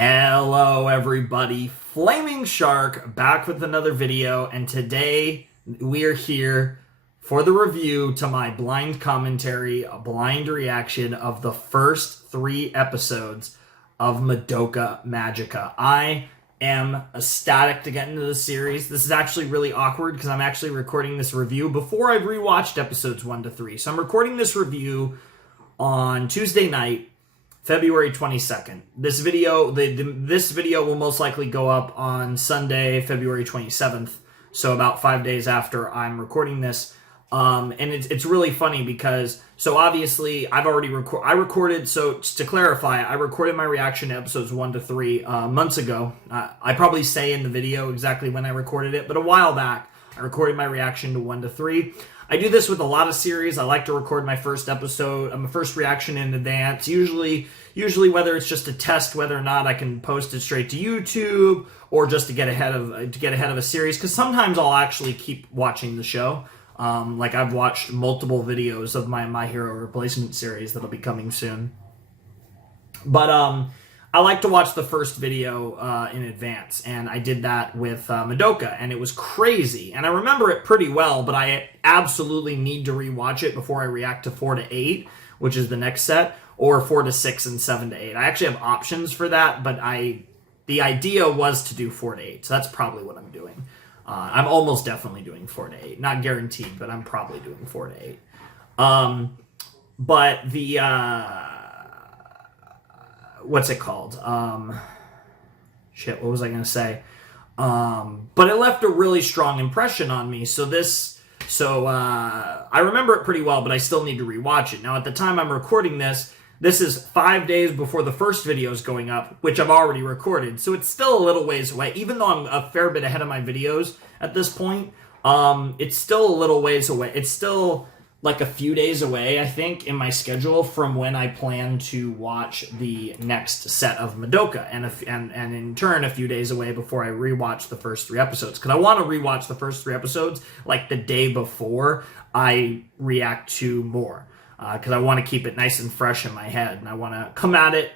Hello everybody, Flaming Shark back with another video, and today we are here for the review to my blind commentary, a blind reaction of the first 3 episodes of Madoka Magica. I am ecstatic to get into the series. This is actually really awkward because I'm actually recording this review before I've rewatched episodes 1 to 3. So I'm recording this review on Tuesday night, February 22nd. This video, this video will most likely go up on Sunday, February 27th. So about 5 days after I'm recording this. And it's really funny because, so obviously I've already recorded, so to clarify, I recorded my reaction to episodes 1 to 3 months ago. I probably say in the video exactly when I recorded it, but a while back, I recorded my reaction to 1 to 3. I do this with a lot of series. I like to record my first episode, my first reaction in advance. Usually whether it's just to test whether or not I can post it straight to YouTube or just to get ahead of a series. Because sometimes I'll actually keep watching the show. Like I've watched multiple videos of my Hero Replacement series that'll be coming soon. But I like to watch the first video in advance, and I did that with Madoka, and it was crazy. And I remember it pretty well, but I absolutely need to rewatch it before I react to 4 to 8, which is the next set, or 4 to 6 and 7 to 8. I actually have options for that, but the idea was to do 4 to 8, so that's probably what I'm doing. I'm almost definitely doing 4 to 8. Not guaranteed, but I'm probably doing 4 to 8. But the... what's it called? What was I going to say? But it left a really strong impression on me. I remember it pretty well, but I still need to rewatch it. Now, at the time I'm recording this is 5 days before the first video is going up, which I've already recorded. So it's still a little ways away. Even though I'm a fair bit ahead of my videos at this point, it's still a little ways away. It's still like a few days away, I think, in my schedule from when I plan to watch the next set of Madoka, and in turn a few days away before I rewatch the first 3 episodes, because I want to rewatch the first 3 episodes like the day before I react to more, because I want to keep it nice and fresh in my head, and I want to come at it,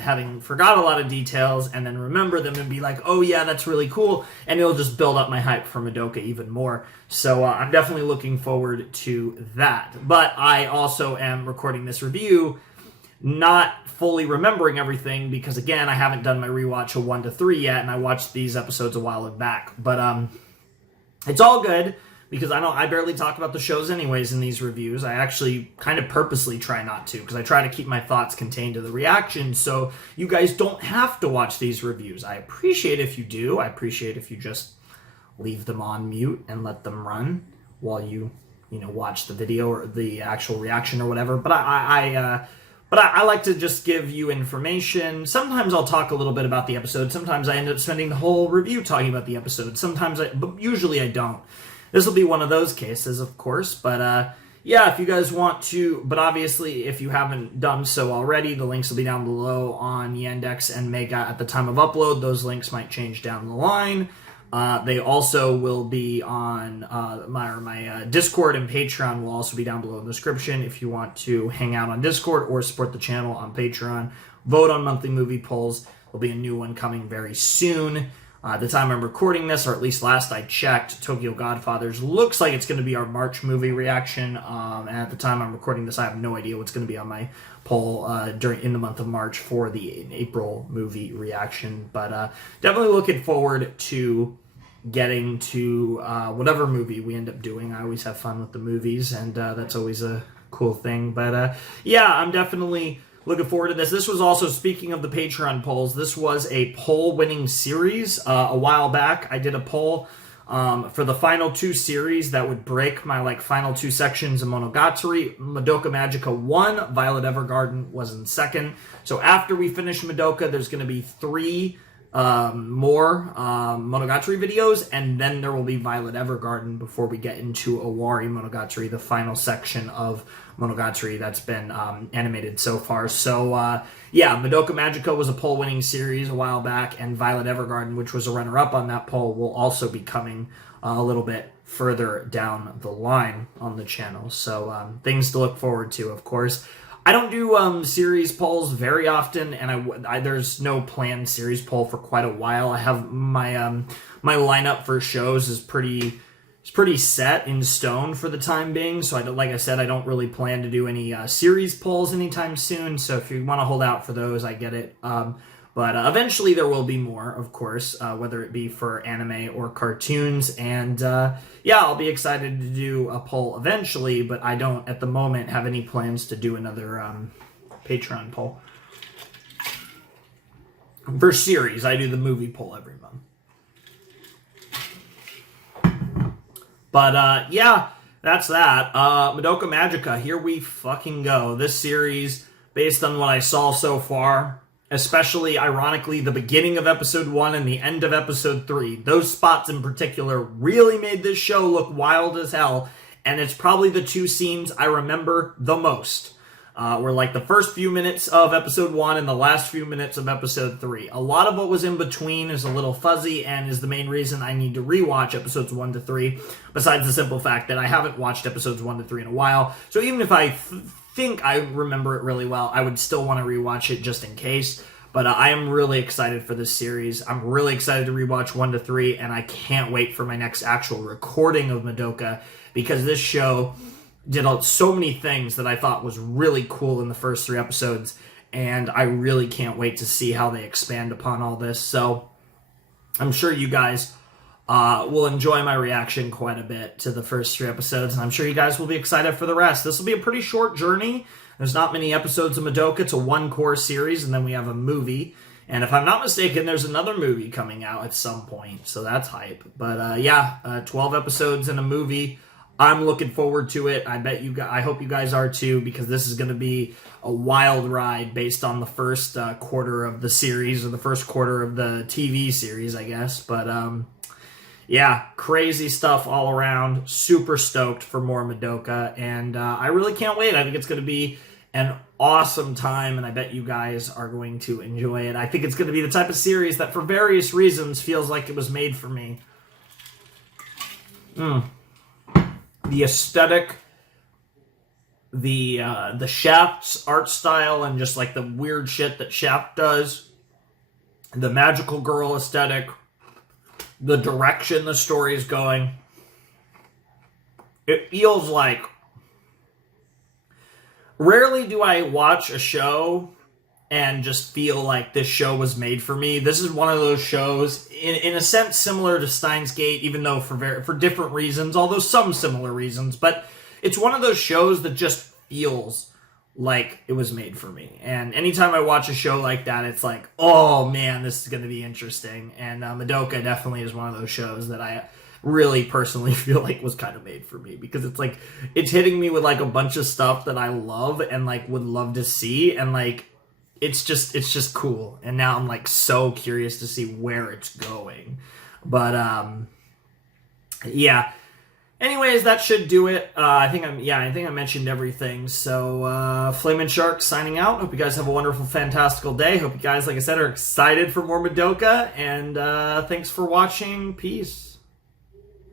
having forgot a lot of details, and then remember them and be like, oh yeah, that's really cool, and it'll just build up my hype for Madoka even more. So I'm definitely looking forward to that. But I also am recording this review not fully remembering everything, because again, I haven't done my rewatch of 1 to 3 yet, and I watched these episodes a while back. But it's all good, because I barely talk about the shows anyways in these reviews. I actually kind of purposely try not to, because I try to keep my thoughts contained to the reaction, so you guys don't have to watch these reviews. I appreciate if you do. I appreciate if you just leave them on mute and let them run while you watch the video or the actual reaction or whatever. But I like to just give you information. Sometimes I'll talk a little bit about the episode. Sometimes I end up spending the whole review talking about the episode. But usually I don't. This will be one of those cases, of course, but yeah, if you guys want to, but obviously if you haven't done so already, the links will be down below on Yandex and Mega at the time of upload. Those links might change down the line. They also will be on my Discord, and Patreon will also be down below in the description if you want to hang out on Discord or support the channel on Patreon. Vote on monthly movie polls. There'll be a new one coming very soon. At the time I'm recording this, or at least last I checked, Tokyo Godfathers looks like it's going to be our March movie reaction. And at the time I'm recording this, I have no idea what's going to be on my poll in the month of March for the April movie reaction. But definitely looking forward to getting to whatever movie we end up doing. I always have fun with the movies, and that's always a cool thing. But yeah, I'm definitely looking forward to this. This was also, speaking of the Patreon polls, this was a poll-winning series. A while back, I did a poll for the final 2 series that would break my final 2 sections of Monogatari. Madoka Magica won. Violet Evergarden was in second. So after we finish Madoka, there's going to be 3 more Monogatari videos, and then there will be Violet Evergarden before we get into Owari Monogatari, the final section of Monogatari that's been animated so far. So yeah, Madoka Magica was a poll-winning series a while back, and Violet Evergarden, which was a runner-up on that poll, will also be coming a little bit further down the line on the channel. So things to look forward to, of course. I don't do series polls very often, and there's no planned series poll for quite a while. I have my my lineup for shows is pretty set in stone for the time being. So like I said, I don't really plan to do any series polls anytime soon. So if you want to hold out for those, I get it. But eventually there will be more, of course, whether it be for anime or cartoons. And yeah, I'll be excited to do a poll eventually, but I don't, at the moment, have any plans to do another Patreon poll. For series, I do the movie poll every month. But yeah, that's that. Madoka Magica, here we fucking go. This series, based on what I saw so far, especially, ironically, the beginning of episode 1 and the end of episode 3. Those spots in particular really made this show look wild as hell, and it's probably the two scenes I remember the most. Were like the first few minutes of episode 1 and the last few minutes of episode 3. A lot of what was in between is a little fuzzy and is the main reason I need to rewatch episodes 1 to 3, besides the simple fact that I haven't watched episodes 1 to 3 in a while. So even if I think I remember it really well, I would still want to rewatch it just in case. But I am really excited for this series. I'm really excited to rewatch 1 to 3, and I can't wait for my next actual recording of Madoka, because this show did so many things that I thought was really cool in the first 3 episodes, and I really can't wait to see how they expand upon all this. So I'm sure you guys will enjoy my reaction quite a bit to the first 3 episodes, and I'm sure you guys will be excited for the rest. This will be a pretty short journey. There's not many episodes of Madoka. It's a 1-core series, and then we have a movie. And if I'm not mistaken, there's another movie coming out at some point, so that's hype. But yeah, 12 episodes and a movie. I'm looking forward to it. I hope you guys are too, because this is going to be a wild ride based on the first quarter of the series, or the first quarter of the TV series, I guess. But yeah, crazy stuff all around. Super stoked for more Madoka, and I really can't wait. I think it's going to be an awesome time, and I bet you guys are going to enjoy it. I think it's going to be the type of series that, for various reasons, feels like it was made for me. The aesthetic, the Shaft's art style, and just like the weird shit that Shaft does, the magical girl aesthetic, the direction the story is going. It feels like, rarely do I watch a show and just feel like this show was made for me. This is one of those shows, in a sense, similar to Steins Gate, even though for different reasons, although some similar reasons. But it's one of those shows that just feels like it was made for me. And anytime I watch a show like that, it's like, oh man, this is going to be interesting. And Madoka definitely is one of those shows that I really personally feel like was kind of made for me, because it's like, it's hitting me with like a bunch of stuff that I love and like would love to see, and like it's just cool. And now I'm like so curious to see where it's going. But yeah. Anyways, that should do it. I think I mentioned everything. So, Flamin' Shark signing out. Hope you guys have a wonderful, fantastical day. Hope you guys, like I said, are excited for more Madoka. And thanks for watching. Peace.